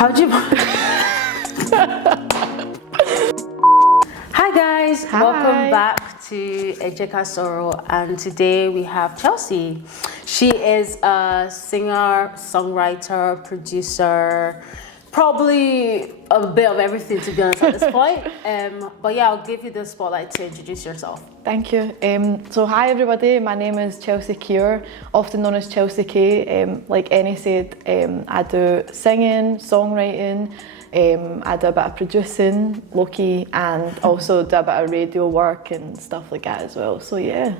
How'd you... Hi guys, Hi. Welcome back to JE KA SORO, and today we have Chelsea. She is a singer, songwriter, producer, probably a bit of everything to be honest at this point. But yeah, I'll give you the spotlight to introduce yourself. Thank you. So hi everybody, my name is Chelsea Keir, often known as Chelsea K. Like Annie said, I do singing, songwriting, I do a bit of producing, low-key, and also do a bit of radio work and stuff like that as well. So yeah,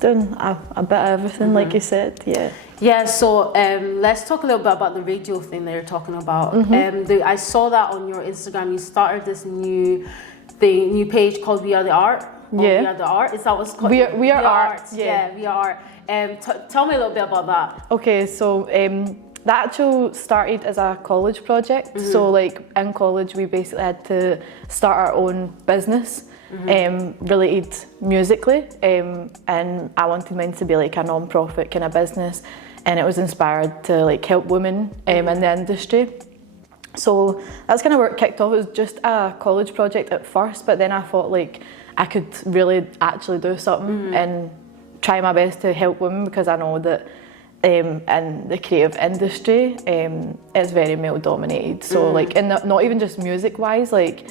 doing a bit of everything, like you said, yeah. Yeah, so let's talk a little bit about the radio thing that you're talking about. I saw that on your Instagram. You started this new page called We Are the Art. Yeah. We Are the Art. Is that what's called? We are art. Yeah, We Are Art. Tell me a little bit about that. Okay, so the actual started as a college project. So like in college, we basically had to start our own business. Related musically, and I wanted mine to be like a non-profit kind of business, and it was inspired to like help women in the industry. So that's kind of where it kicked off. It was just a college project at first, but then I thought like I could really actually do something and try my best to help women, because I know that in the creative industry it's very male dominated. So like not even just music wise, like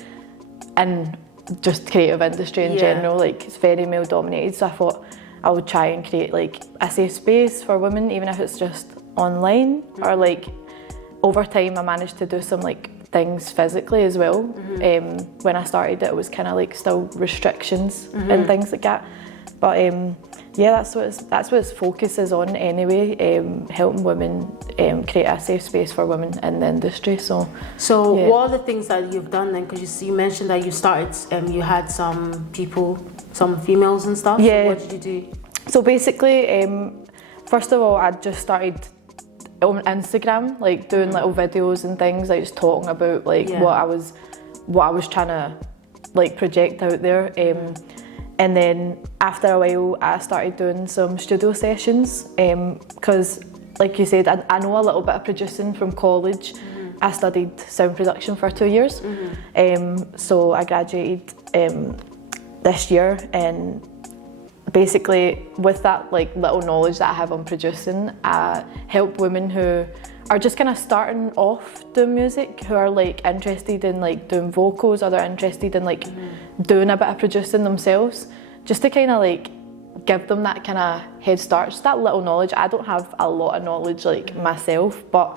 in just creative industry in general, like it's very male dominated. So I thought I would try and create like a safe space for women, even if it's just online, or like over time I managed to do some like things physically as well. When I started it was kind of like still restrictions and things like that, but yeah, that's what its focus is on anyway, helping women create a safe space for women in the industry. So yeah. What are the things that you've done then? Because you mentioned that you started, you had some people, some females and stuff. Yeah. So what did you do? So basically, first of all, I just started on Instagram, like doing little videos and things, like just talking about like what I was trying to like project out there. And then after a while, I started doing some studio sessions, because like you said, I know a little bit of producing from college. I studied sound production for 2 years. So I graduated this year, and basically with that like little knowledge that I have on producing, I help women who are just kind of starting off doing music, who are like interested in like doing vocals, or they're interested in like doing a bit of producing themselves, just to kind of like give them that kind of head start, just that little knowledge. I don't have a lot of knowledge like myself, but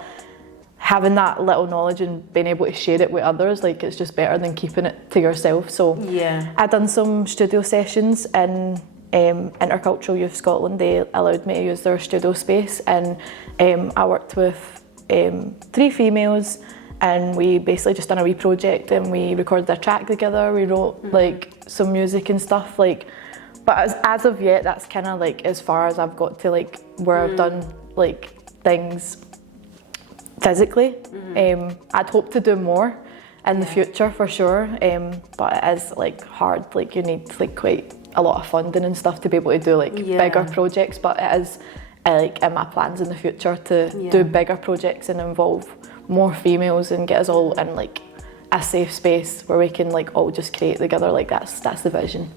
having that little knowledge and being able to share it with others, like it's just better than keeping it to yourself. So yeah, I done some studio sessions in Intercultural Youth Scotland. They allowed me to use their studio space, and I worked with 3 females, and we basically just done a wee project, and we recorded a track together. We wrote like some music and stuff, like, but as of yet, that's kind of like as far as I've got to like where I've done like things physically. I'd hope to do more in the future for sure, but it is like hard. Like you need like quite a lot of funding and stuff to be able to do like bigger projects, but it is like in my plans in the future to do bigger projects and involve more females and get us all in like a safe space where we can like all just create together. Like that's the vision.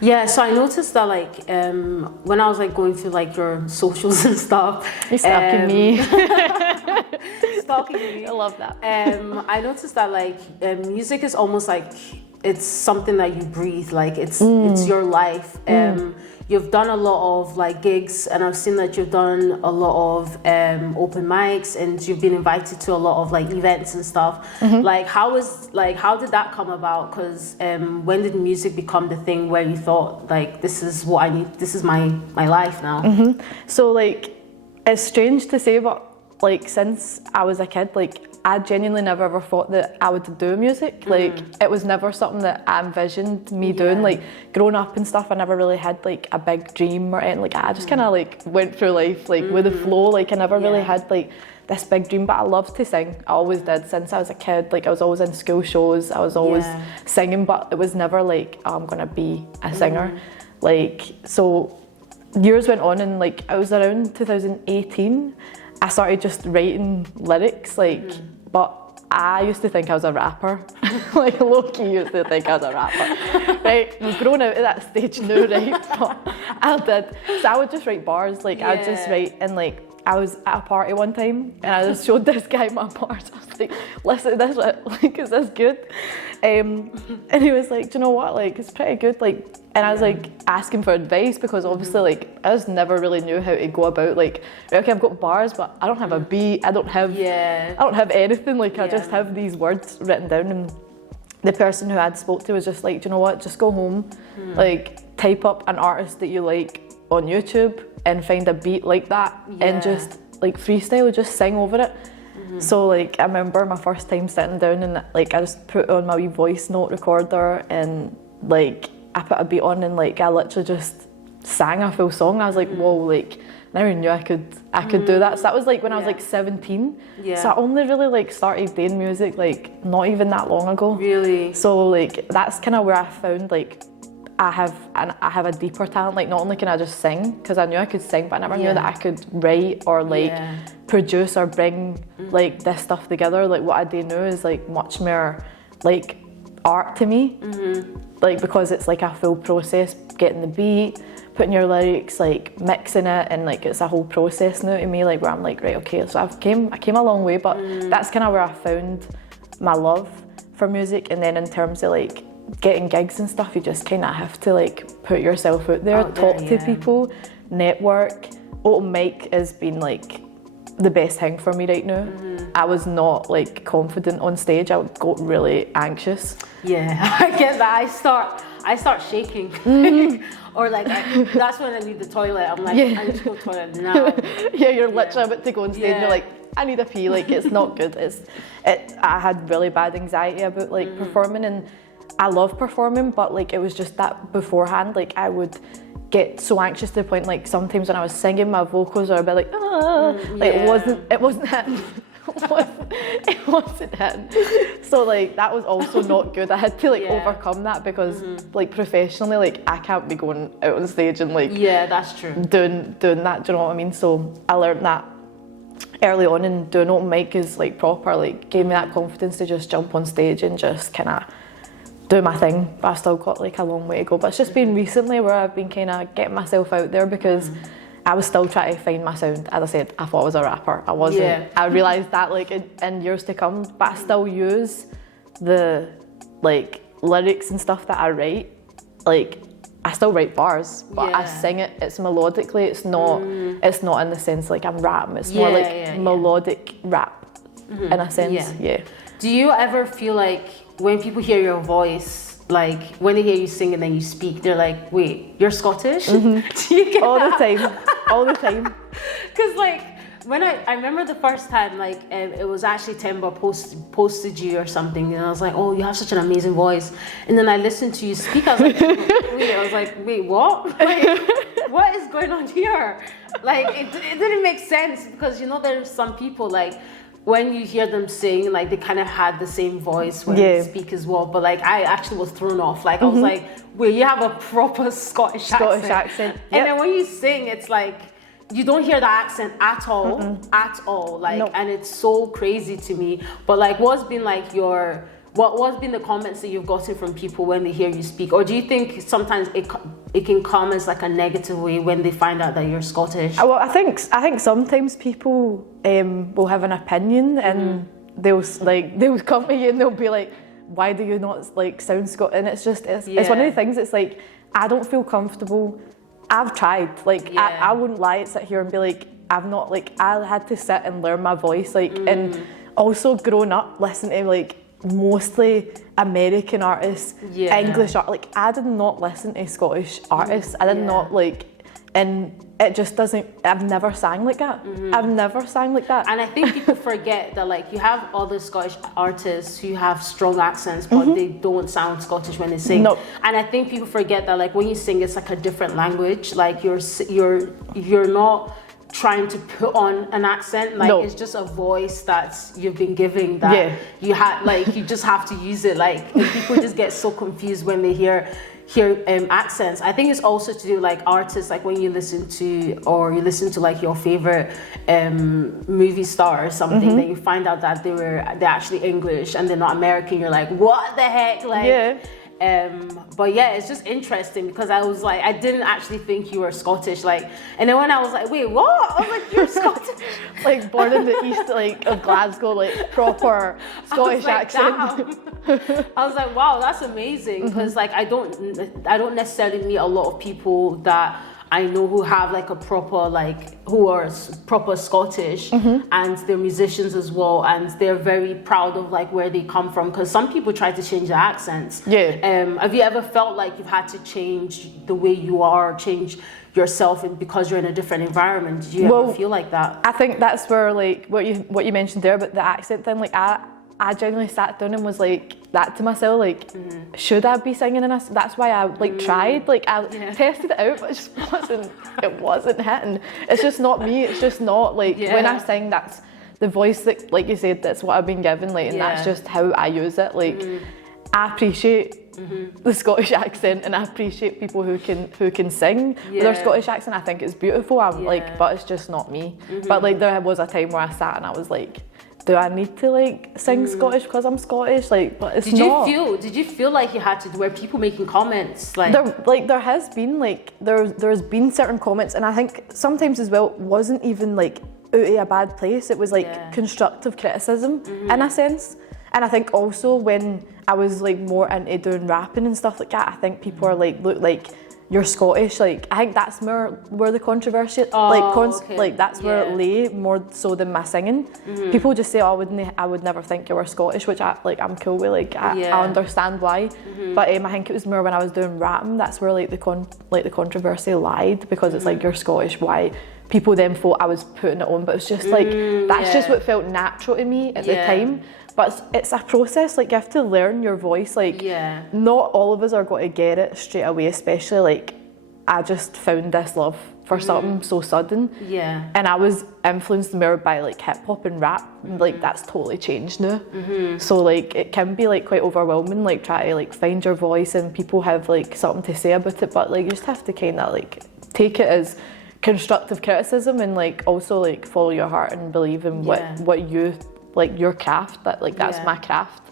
Yeah, so I noticed that like when I was like going through like your socials and stuff, you're stalking me. Stalking me. I love that. I noticed that like music is almost like it's something that you breathe, like it's your life. You've done a lot of like gigs, and I've seen that you've done a lot of open mics, and you've been invited to a lot of like events and stuff. Like how did that come about? Because when did music become the thing where you thought like this is what I need, this is my life now? So like it's strange to say, but like since I was a kid, like I genuinely never ever thought that I would do music. Like it was never something that I envisioned me doing. Like growing up and stuff, I never really had like a big dream or anything like that. I just kind of like went through life like with the flow. Like I never really had like this big dream, but I loved to sing. I always did since I was a kid. Like I was always in school shows, I was always singing, but it was never like, oh, I'm gonna be a singer. Like so years went on, and like I was around 2018, I started just writing lyrics, like, but I used to think I was a rapper. Like, low-key used to think I was a rapper. Right? I've grown out of that stage now, right? But I did. So I would just write bars. Like, I would just write, and like, I was at a party one time and I just showed this guy my bars. I was like, listen to this, like, is this good? And he was like, do you know what? Like, it's pretty good. Like, and I was like asking for advice because obviously like I just never really knew how to go about like, okay, I've got bars, but I don't have a beat. I don't have anything. Like, I just have these words written down. And the person who I'd spoke to was just like, do you know what? Just go home, like type up an artist that you like on YouTube and find a beat like that and just like freestyle, just sing over it. So like I remember my first time sitting down and like I just put on my wee voice note recorder and like I put a beat on and like I literally just sang a full song. I was like, whoa, like I never knew I could do that. So that was like when I was like 17. So I only really like started doing music like not even that long ago. Really? So like that's kind of where I found like I have a deeper talent. Like, not only can I just sing, because I knew I could sing, but I never knew that I could write or like produce or bring like this stuff together. Like, what I do now is like much more like art to me. Like, because it's like a full process, getting the beat, putting your lyrics, like mixing it, and like it's a whole process now to me. Like, where I'm like, right, okay, so I came a long way, but that's kind of where I found my love for music. And then in terms of like getting gigs and stuff, you just kind of have to like put yourself out there, talk to people, network. Open mic has been like the best thing for me right now. I was not like confident on stage. I got really anxious. Yeah, I get that. I start shaking. Or like that's when I need the toilet. I'm like, I need to go to the toilet now. You're literally about to go on stage and you're like, I need a pee. Like, it's not good. I had really bad anxiety about like performing, and I love performing, but like it was just that beforehand, like I would get so anxious to the point like sometimes when I was singing my vocals were a bit like like it wasn't hitting. It wasn't hitting. So like that was also not good. I had to like overcome that because like professionally, like I can't be going out on stage and like that's true, doing that, do you know what I mean? So I learned that early on, and doing open mic is like proper, like gave me that confidence to just jump on stage and just kind of do my thing. But I've still got like a long way to go. But it's just been recently where I've been kind of getting myself out there, because I was still trying to find my sound. As I said, I thought I was a rapper. I wasn't. I realised that like in years to come. But I still use the like lyrics and stuff that I write. Like, I still write bars, but I sing it. It's melodically. It's not. It's not in the sense like I'm rapping. It's more like melodic rap in a sense. Do you ever feel like when people hear your voice, like when they hear you sing and then you speak, they're like, wait, you're Scottish? Do you get all that? the time? All the time. Because like when I remember the first time, like it was actually Temba posted you or something, and I was like, oh, you have such an amazing voice. And then I listened to you speak. I was like, wait, what? Like, what is going on here? Like it didn't make sense, because you know there's some people like, when you hear them sing, like they kind of had the same voice when they speak as well. But like I actually was thrown off. Like I was like, wait, you have a proper Scottish accent. And then when you sing, it's like you don't hear the accent at all. Like, and it's so crazy to me. But like, what's been like what's been the comments that you've gotten from people when they hear you speak? Or do you think sometimes it can come as like a negative way when they find out that you're Scottish? Well, I think sometimes people will have an opinion, and they'll come to you and they'll be like, why do you not like sound Scottish? And it's one of the things. It's like, I don't feel comfortable. I've tried. Like I wouldn't lie and sit here and be like, I've not, like, I had to sit and learn my voice, like, and also growing up listening to like mostly American artists, English art. Like, I did not listen to Scottish artists. I did not like, and it just doesn't. I've never sang like that. I've never sang like that. And I think people forget that like you have other Scottish artists who have strong accents, but they don't sound Scottish when they sing. No. And I think people forget that like when you sing, it's like a different language. Like you're not trying to put on an accent, like it's just a voice that you've been giving, that you just have to use it. Like, and people just get so confused when they hear hear accents. I think it's also to do like artists, like when you listen to like your favorite movie star or something, then you find out that they're actually English and they're not American. You're like, what the heck? Like, yeah. But yeah, it's just interesting because I was like, I didn't actually think you were Scottish. Like, and then when I was like, wait, what? I was like, you're Scottish? Like born in the east, like of Glasgow, like proper Scottish accent. I was like, wow, that's amazing. Because like I don't necessarily meet a lot of people that I know who have like a proper, like, who are proper Scottish, and they're musicians as well, and they're very proud of like where they come from, because some people try to change their accents. Yeah. Have you ever felt like you've had to change the way you are, change yourself because you're in a different environment? Did you ever feel like that? I think that's where like what you mentioned there about the accent thing, like I genuinely sat down and was like that to myself, like, should I be singing in this? That's why I like tried, like I tested it out, but it wasn't hitting. It's just not me. It's just not like when I sing, that's the voice that, like you said, that's what I've been given, like, and that's just how I use it. Like, I appreciate the Scottish accent, and I appreciate people who can sing with their Scottish accent. I think it's beautiful. I'm like, but it's just not me. But like there was a time where I sat and I was like, do I need to like sing Scottish because I'm Scottish? Like, but it's not. Did you feel like you had to? Were people making comments like? There has been like there's been certain comments, and I think sometimes as well it wasn't even like out of a bad place. It was like constructive criticism in a sense. And I think also when I was like more into doing rapping and stuff like that, I think people are like, look, like, you're Scottish. Like, I think that's more where the controversy, like that's where it lay more so than my singing. People just say, oh, I would never think you were Scottish, which I'm cool with. Like, I understand why. But I think it was more when I was doing rapping, that's where like the controversy lied, because it's like, you're Scottish, why? People then thought I was putting it on, but it's just like, that's just what felt natural to me at the time. But it's a process, like you have to learn your voice, like not all of us are going to get it straight away, especially like I just found this love for something so sudden. And I was influenced more by like hip hop and rap, like that's totally changed now. So like it can be like quite overwhelming, like try to like find your voice and people have like something to say about it, but like you just have to kind of like take it as constructive criticism and like also like follow your heart and believe in what you like, your craft, that like that's my craft.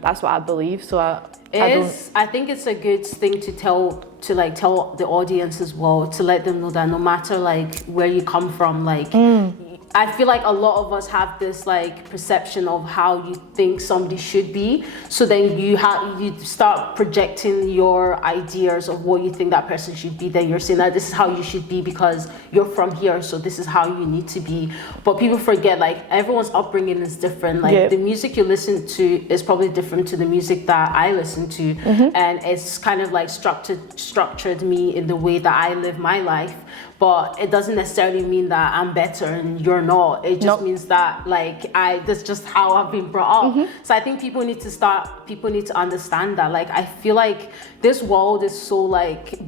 That's what I believe. So I think it's a good thing to tell the audience as well, to let them know that no matter like where you come from, like I feel like a lot of us have this like perception of how you think somebody should be, so then you start projecting your ideas of what you think that person should be. Then you're saying that this is how you should be because you're from here, so this is how you need to be. But people forget, like, everyone's upbringing is different. Like the music you listen to is probably different to the music that I listen to, and it's kind of like structured me in the way that I live my life. But it doesn't necessarily mean that I'm better and you're not. It just means that like that's just how I've been brought up. So I think people need to understand that. Like, I feel like this world is so like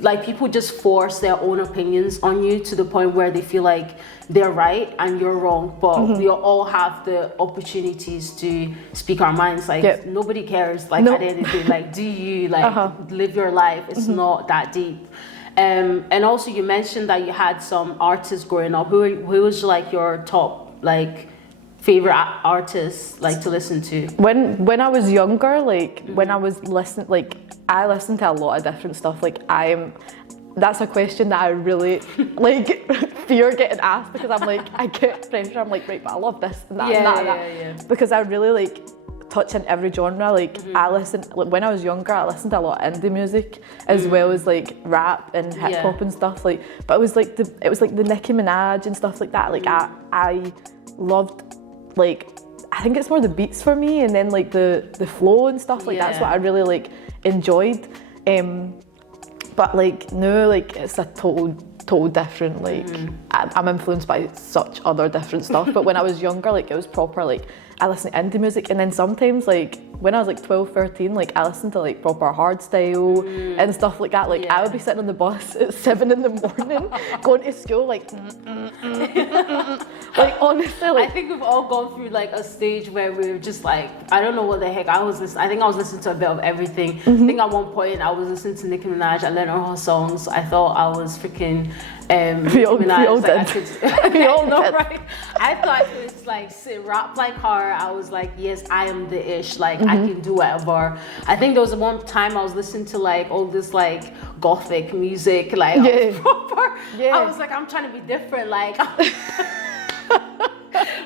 like people just force their own opinions on you to the point where they feel like they're right and you're wrong. But we all have the opportunities to speak our minds. Like nobody cares. Like at the end of the day, like, do you like live your life? It's not that deep. And also you mentioned that you had some artists growing up. Who was like your top like favorite artists like to listen to? When I was younger, like when I was listening, like I listened to a lot of different stuff. Like that's a question that I really like fear getting asked, because I'm like, I get pressure. I'm like, right, but I love this and that and that and that. Because I really like touch in every genre. Like I listened, like, when I was younger, I listened to a lot of indie music as well as like rap and hip hop and stuff. Like, but it was like the Nicki Minaj and stuff like that. Like I loved, like, I think it's more the beats for me, and then like the flow and stuff. Like that's what I really like enjoyed. But like no, like it's a total different. Like I'm influenced by such other different stuff. But when I was younger, like it was proper like I listened to indie music, and then sometimes like when I was like 12, 13, like I listened to like proper hardstyle and stuff like that. Like I would be sitting on the bus at 7 in the morning going to school like Like honestly, I like think we've all gone through like a stage where we're just like, I don't know what the heck I was listening. I think I was listening to a bit of everything. I think at one point I was listening to Nicki Minaj. I learned all her songs. I thought I was freaking we all Minaj. did. We all know, right? I thought I could like rap like her. I was like, yes, I am the ish. Like I can do whatever. I think there was one time I was listening to like all this like gothic music, like I was proper. Yeah. I was like, I'm trying to be different. Like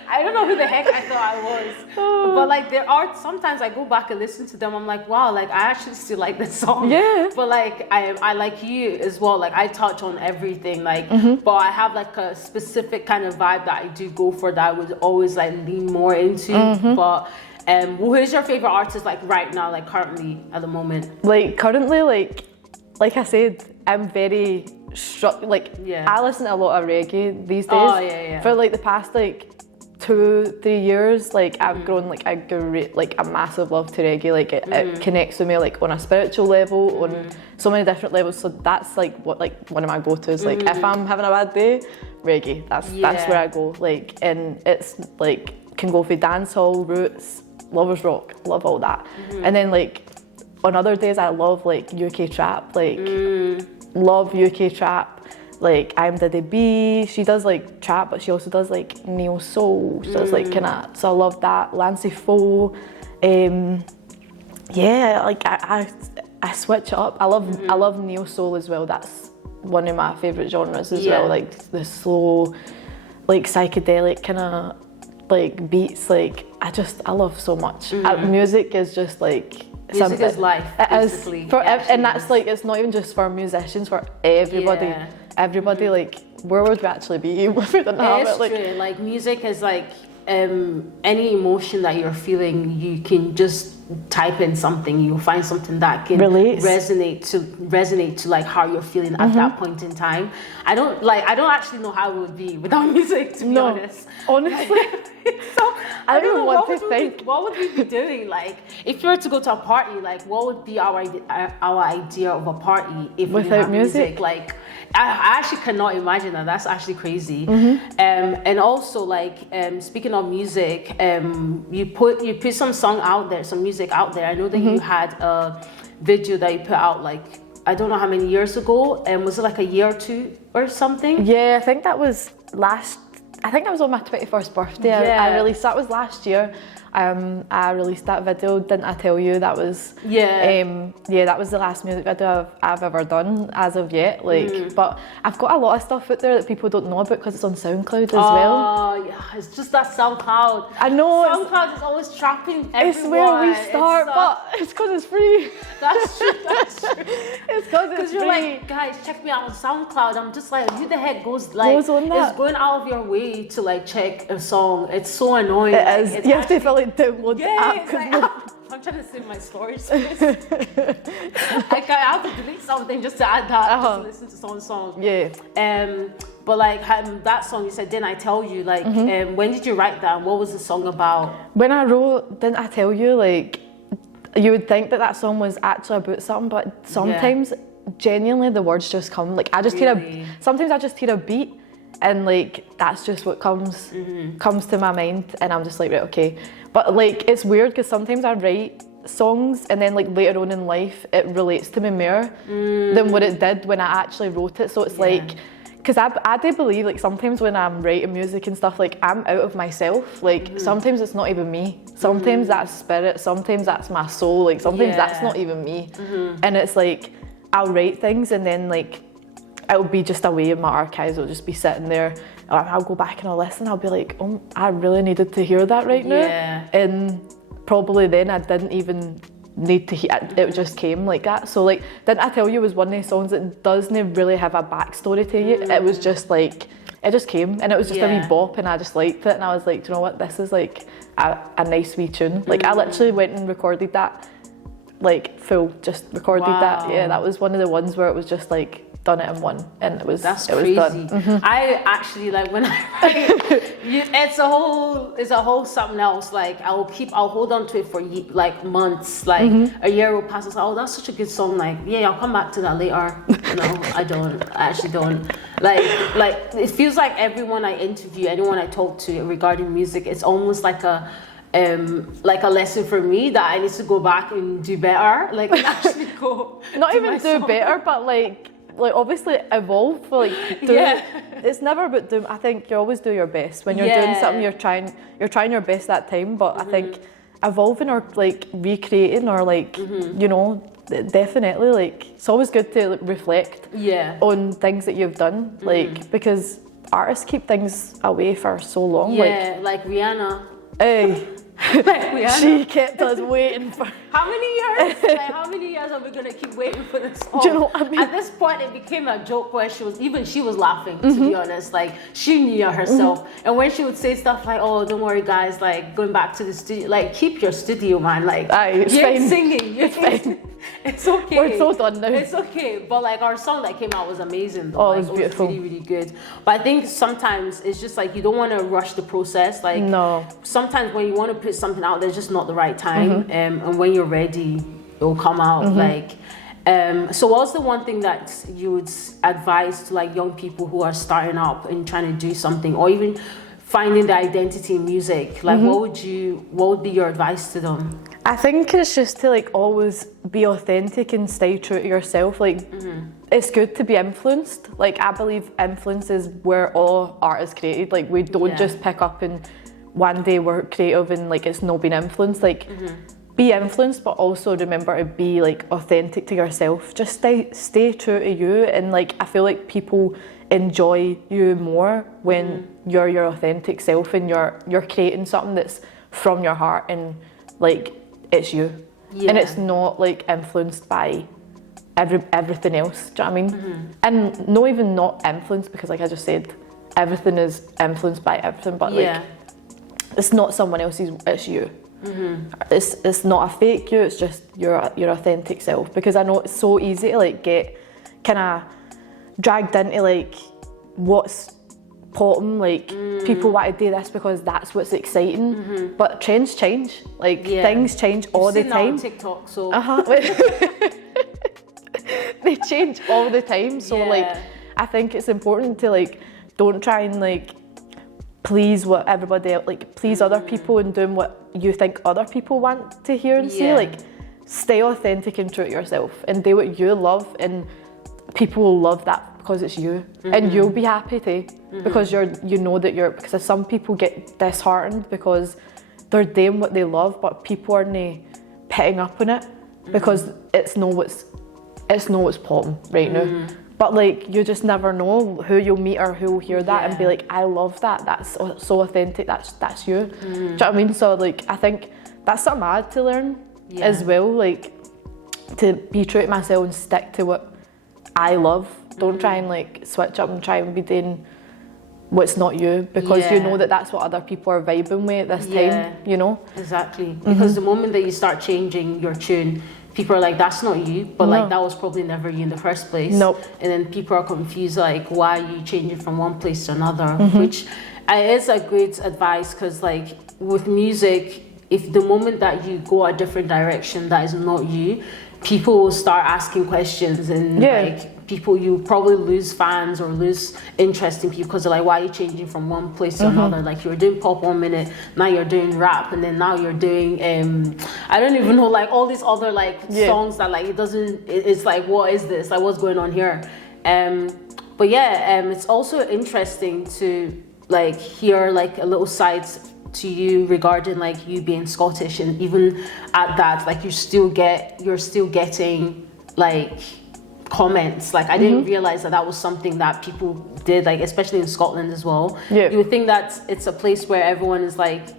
I don't know who the heck I thought I was. But like there are sometimes I go back and listen to them, I'm like, wow, like I actually still like this song. Yeah. But like I like you as well, like I touch on everything, like but I have like a specific kind of vibe that I do go for, that I would always like lean more into. But who is your favorite artist like right now, like currently at the moment? Like currently, like I said, I'm very like I listen to a lot of reggae these days. Oh yeah. For like the past like 2-3 years, like I've grown like a massive love to reggae. Like it connects with me like on a spiritual level, on so many different levels. So that's like what like one of my go-tos. Like if I'm having a bad day, reggae. That's where I go. Like, and it's like can go for dancehall, roots, lovers rock, love all that. And then like on other days I love like UK trap, like love UK trap. Like I'm Diddy B, she does like trap, but she also does like neo soul. She does like kinda, so I love that. Lancey Foe, yeah, like I switch it up. I love neo soul as well. That's one of my favorite genres as well. Like the slow, like psychedelic kinda like beats. Like I love so much. Music is just like. Music is life. It is for and that's like it's not even just for musicians, for everybody. Everybody, like where would we actually be if we didn't have it? Like music is like any emotion that you're feeling, you can just type in something, you'll find something that can resonate to like how you're feeling at that point in time. I don't actually know how it would be without music, to be honest. Honestly. So I don't know what to think. What would we be doing? Like if you were to go to a party, like what would be our idea of a party if we didn't have music? Like I actually cannot imagine that. That's actually crazy. And also like speaking of music, you put some song out there, some music out there. I know that you had a video that you put out like I don't know how many years ago, and was it like a year or two or something? Yeah, I think that was on my 21st birthday. I released that was last year. I released that video, Didn't I Tell You? That was that was the last music video I've ever done as of yet. Like, but I've got a lot of stuff out there that people don't know about because it's on SoundCloud as well. Oh yeah, it's just that SoundCloud. I know SoundCloud is always trapping everyone. It's where we start, but it's because it's free. That's true. It's because it's you're free. like, guys, check me out on SoundCloud. I'm just like, who the heck goes on that? It's going out of your way to like check a song. It's so annoying. It is. You have to download the app. It's like, I'm trying to save my storage space. Like I have to delete something just to add that just to listen to someone's song. Yeah. But like that song you said, Didn't I Tell You? Like when did you write that? What was the song about? When I wrote Didn't I Tell You, like you would think that song was actually about something, but sometimes genuinely the words just come. Like I just sometimes I just hear a beat. And like that's just what comes to my mind, and I'm just like, right, okay. But like it's weird because sometimes I write songs and then like later on in life it relates to me more than what it did when I actually wrote it. So it's like, because I do believe like sometimes when I'm writing music and stuff, like I'm out of myself. Like sometimes it's not even me. Sometimes that's spirit. Sometimes that's my soul. Like sometimes that's not even me. And it's like I'll write things and then like it'll be just away in my archives. It'll just be sitting there. I'll go back and I'll listen. I'll be like, oh, I really needed to hear that right now. And probably then I didn't even need to hear it. It just came like that. So like, Didn't I Tell You was one of those songs that doesn't really have a backstory to it. It was just like, it just came and it was just a wee bop and I just liked it. And I was like, do you know what? This is like a nice wee tune. Like I literally went and recorded that, like full, just recorded that. Yeah, that was one of the ones where it was just like, done it in one, and it was crazy. done. I actually like when I it's a whole something else. Like I'll hold on to it for like months, like a year will pass. It's like, oh, that's such a good song. Like, yeah, I'll come back to that later. No, I don't. I actually don't. Like it feels like everyone I interview, anyone I talk to regarding music, it's almost like a lesson for me that I need to go back and do better. Like actually go. Not even do better, but like obviously evolve. Like it's never about doing. I think you always do your best when you're doing something. You're trying your best that time. But I think evolving or like recreating or like you know, definitely like it's always good to like, reflect on things that you've done. Like because artists keep things away for so long. Yeah, like Rihanna. Hey. She kept us waiting for how many years? Like how many years are we gonna keep waiting for this song? Do you know what I mean? At this point, it became a joke where she was laughing. To be honest, like she knew herself, and when she would say stuff like, "Oh, don't worry, guys, like going back to the studio, like keep your studio, man, like you're singing, it's fine." It's okay. We're so done now. It's okay. But like our song that came out was amazing though. Oh, like, it was beautiful. Really, really good. But I think sometimes it's just like you don't want to rush the process. Like sometimes when you want to put something out, there's just not the right time. And when you're ready, it'll come out. Like so what's the one thing that you would advise to like young people who are starting up and trying to do something, or even finding their identity in music? Like what would be your advice to them? I think it's just to like always be authentic and stay true to yourself. Like it's good to be influenced. Like I believe influence is where all art is created. Like we don't just pick up and one day we're creative and like it's not being influenced. Like be influenced, but also remember to be like authentic to yourself. Just stay true to you, and like I feel like people enjoy you more when you're your authentic self and you're creating something that's from your heart and like it's you, and it's not like influenced by everything else. Do you know what I mean? And not even not influenced, because like I just said, everything is influenced by everything, but like it's not someone else's, it's you. It's not a fake you, it's just your authentic self. Because I know it's so easy to like get kind of dragged into like what's popping, like people want to do this because that's what's exciting, but trends change, like things change all the time. On TikTok, so they change all the time, so like I think it's important to like don't try and like please what everybody else, like please other people and doing what you think other people want to hear and say. Like stay authentic and true to yourself and do what you love, and people will love that because it's you, and you'll be happy too, because because some people get disheartened because they're doing what they love, but people aren't picking up on it because it's not what's popping right now. But like you just never know who you'll meet or who will hear that and be like, I love that, that's so authentic, that's you. Do you know what I mean? So like I think that's something I had to learn as well, like to be true to myself and stick to what I love. Don't try and like switch up and try and be doing what's not you, because you know that that's what other people are vibing with at this time, you know? Exactly. Because the moment that you start changing your tune, people are like, that's not you, but like that was probably never you in the first place. Nope. And then people are confused, like, why are you changing from one place to another? Which is a great advice, because like with music, if the moment that you go a different direction that is not you, people will start asking questions, and like people, you probably lose fans or lose interest in people because they're like, why are you changing from one place to another? Like you were doing pop 1 minute, now you're doing rap, and then now you're doing I don't even know, like all these other like songs that like it's like, what is this, like what's going on here? But it's also interesting to like hear like a little side to you regarding like you being Scottish, and even at that, like you're still getting like comments. Like I didn't realize that was something that people did, like especially in Scotland as well. You would think that it's a place where everyone is like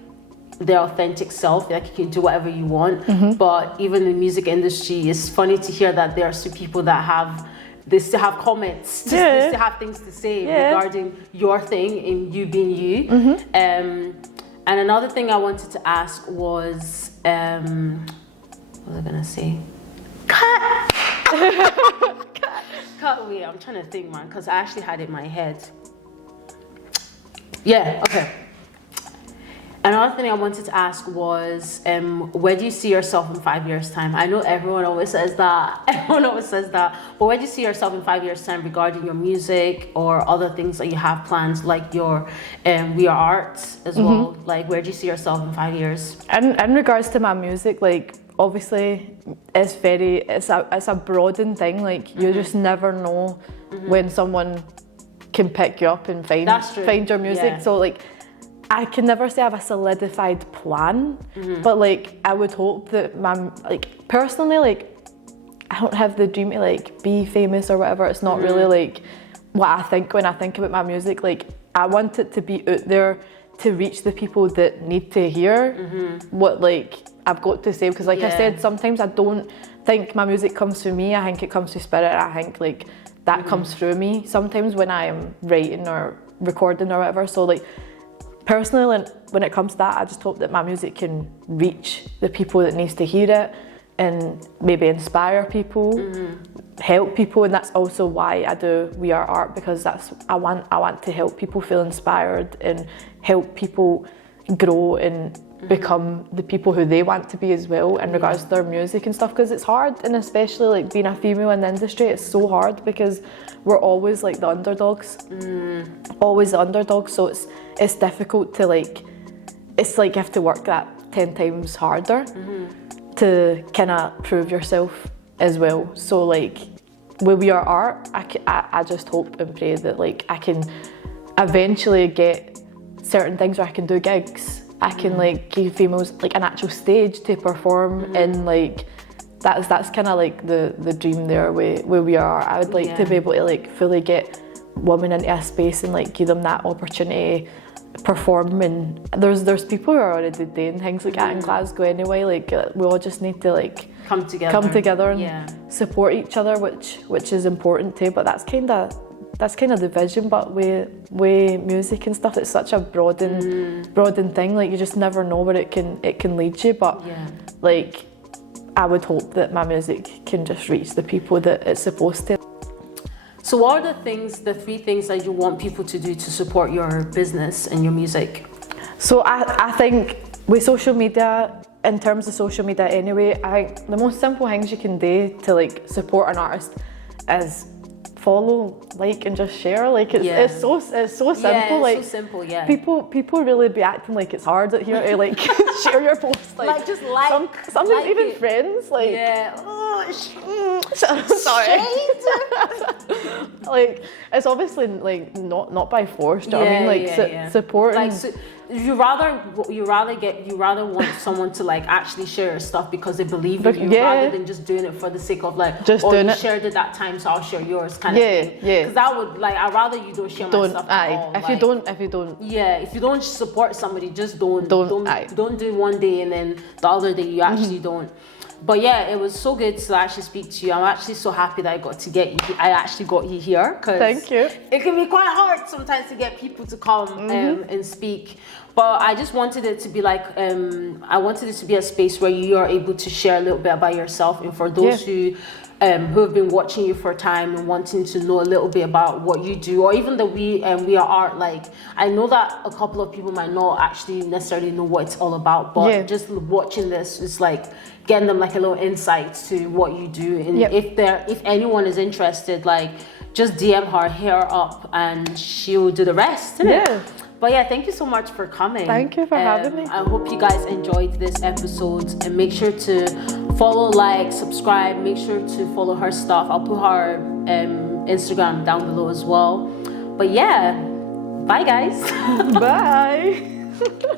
their authentic self, like you can do whatever you want. But even in the music industry, it's funny to hear that there are some people that they still have comments, they still have things to say regarding your thing and you being you. And another thing I wanted to ask was, what was I gonna say? Cut! Can't wait. I'm trying to think, man, because I actually had it in my head. Yeah, okay. Another thing I wanted to ask was, where do you see yourself in 5 years' time? I know everyone always says that. But where do you see yourself in 5 years' time regarding your music or other things that you have plans, like your We Are Arts as well? Like, where do you see yourself in 5 years? In regards to my music, like, obviously, it's a broadened thing. Like, you just never know when someone can pick you up and find your music. Yeah. So, like, I can never say I have a solidified plan, but like I would hope that personally, like, I don't have the dream to like be famous or whatever. It's not really like what I think when I think about my music. Like, I want it to be out there to reach the people that need to hear what like I've got to say, because like I said, sometimes I don't think my music comes through me. I think it comes through spirit. I think like that comes through me sometimes when I am writing or recording or whatever. So like, personally, when it comes to that, I just hope that my music can reach the people that needs to hear it and maybe inspire people, help people, and that's also why I do We Are Art, because I want to help people feel inspired and help people grow and become the people who they want to be as well in regards to their music and stuff, because it's hard, and especially like being a female in the industry, it's so hard because we're always like the underdogs, always the underdogs, so it's difficult to like, it's like you have to work that 10 times harder to kind of prove yourself as well. So like with We Are Art, I just hope and pray that like I can eventually get certain things where I can do gigs. I can like give females like an actual stage to perform in. Like that's kind of like the dream there where We Are. I would like to be able to like fully get women into a space and like give them that opportunity to perform. And there's people who are already doing things like that in Glasgow anyway. Like we all just need to like come together and support each other, which is important too. But that's kind of the vision. But with music and stuff, it's such a broadened thing. Like you just never know where it can lead you. But like I would hope that my music can just reach the people that it's supposed to. So what are the three things that you want people to do to support your business and your music? So I think with social media, in terms of social media anyway, I think the most simple things you can do to like support an artist is follow, like, and just share. Like it's so simple. Like, so simple. Yeah. People really be acting like it's hard out here to like share your posts. Like just like sometimes like even it. Friends. Like sorry. Like it's obviously like not by force. Do you know what I mean? Like support. Like you rather want someone to like actually share your stuff because they believe in you, rather than just doing it for the sake of like, just doing it. Shared it that time, so I'll share yours kind of thing. Because that would like, I'd rather you don't share my stuff at all. If you don't. Yeah, if you don't support somebody, just don't do it one day and then the other day you actually don't. But yeah, it was so good to actually speak to you. I'm actually so happy that I actually got you here. Cause thank you. It can be quite hard sometimes to get people to come and speak. But I just wanted it to be like, I wanted it to be a space where you are able to share a little bit about yourself. And for those who have been watching you for a time and wanting to know a little bit about what you do, or even the We Are Art, like I know that a couple of people might not actually necessarily know what it's all about, but just watching this is like getting them like a little insight to what you do. And if anyone is interested, like just DM her, hit her up, and she'll do the rest. But yeah, thank you so much for coming. Thank you for having me. I hope you guys enjoyed this episode, and make sure to follow, like, subscribe. Make sure to follow her stuff. I'll put her Instagram down below as well. But yeah, bye guys. Bye.